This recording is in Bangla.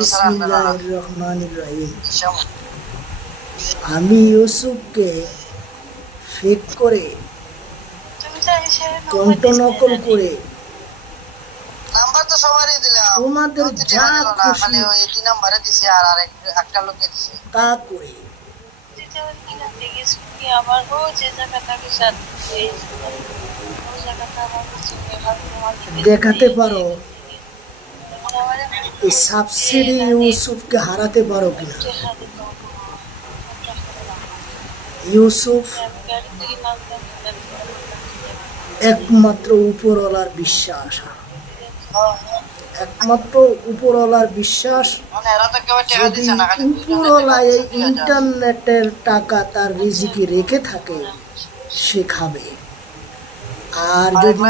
বিসমিল্লাহির রহমানির রহিম। আমি ইউসুফকে ফেক করে কণ্ঠ নকল করে তোমাদের যা খুশি তা করে দেখাতে পারো এই সাবসিডি ইউসুফকে হারাতে পারো কিনা। ইউসুফ একমাত্র উপরওয়ালার বিশ্বাস, একমাত্র উপরওয়ালার বিশ্বাস। যদি উপরওয়ালা এই ইন্টারনেটের টাকা তার রিজিকে রেখে থাকে সে খাবে, আর যদি